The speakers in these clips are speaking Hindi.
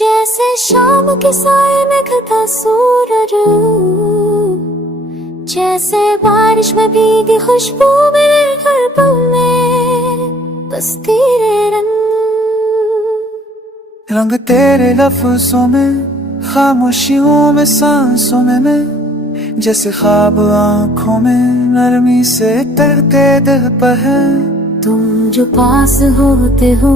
जैसे शाम के साए में खता सूरज, जैसे बारिश में भीगी खुशबू मेरे हर पल में, बस तेरे रंग तेरे लफ्जों में, खामोशियों में, सांसों में मैं, जैसे ख्वाब आँखों में नरमी से तैरते दिल पर है। तुम जो पास होते हो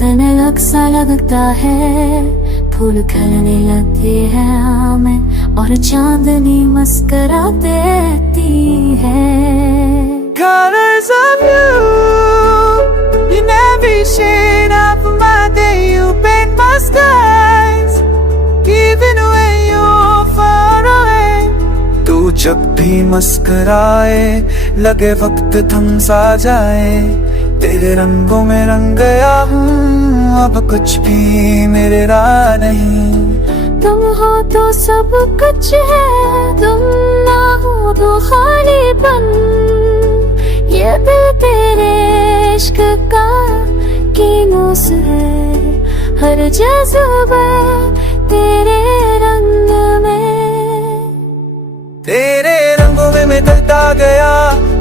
दिन अलग सा लगता है, फूल खिलने लगते हैं में और चांदनी मुस्कुराती रहती है। Colors of you in every shade of my day, you paint my skies even when you're far away। तू जब भी मुस्कुराए लगे वक्त थम सा जाए, तेरे रंगों में रंग गया हूँ, अब कुछ भी मेरे राह नहीं। तुम हो तो सब कुछ है, तुम ना हो तो खालीपन, ये दिल तेरे इश्क का कीनूस है, हर जज्बा तेरे रंग में। तेरे रंगों में मैं ढलता गया,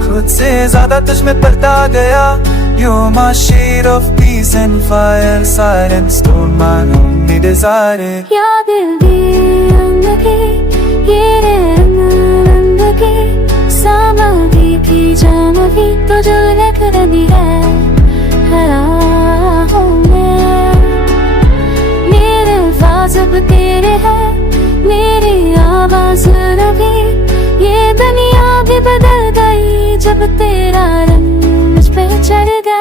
खुद से ज्यादा तुझ में पड़ता गया। You're my shade of peace and fire, silent storm, my only desire। या दिल दी रंग की, ये रंग की सामग्री की जामगी तो जो लिख रही है राहों में। मेरे अल्फाज अब तेरे हैं, मेरी आवाज रही, ये दुनिया भी बदल गई जब तेरा रंग मुझ पे चढ़ गया।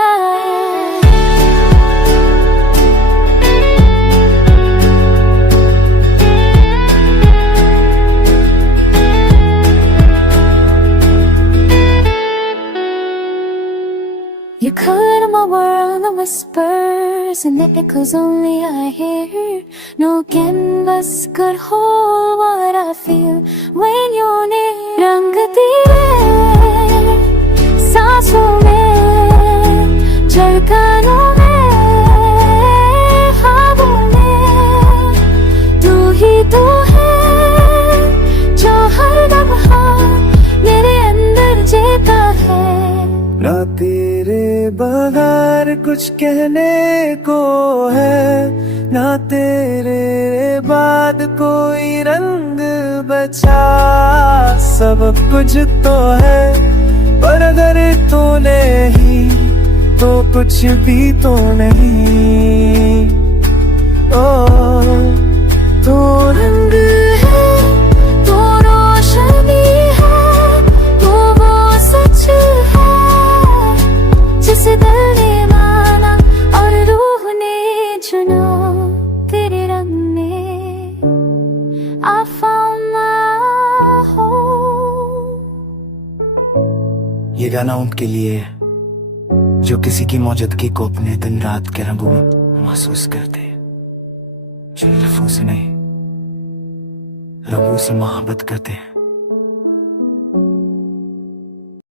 You color my world in whispers and echoes only I hear. No canvas could hold what I feel when you're near। रंग तेरे सांसों में, धड़कनों में, ख्वाबों में, तू ही तू है जो हर लम्हा मेरे अंदर जीता है। ना तेरे बगैर कुछ कहने को है, ना तेरे बाद कोई रंग बचा। सब कुछ तो है पर अगर तू नहीं तो कुछ भी तो नहीं। ओ तो रंग है, तो रोशनी है, तो वो सच है जिसे दिल ने माना और रूह ने चुना। तेरे रंग ने I found my home। ये गाना उनके लिए है जो किसी की मौजूदगी को अपने दिन रात के रंगों में महसूस करते हैं, जो लफ्जों से नहीं रंगों से मोहब्बत करते हैं।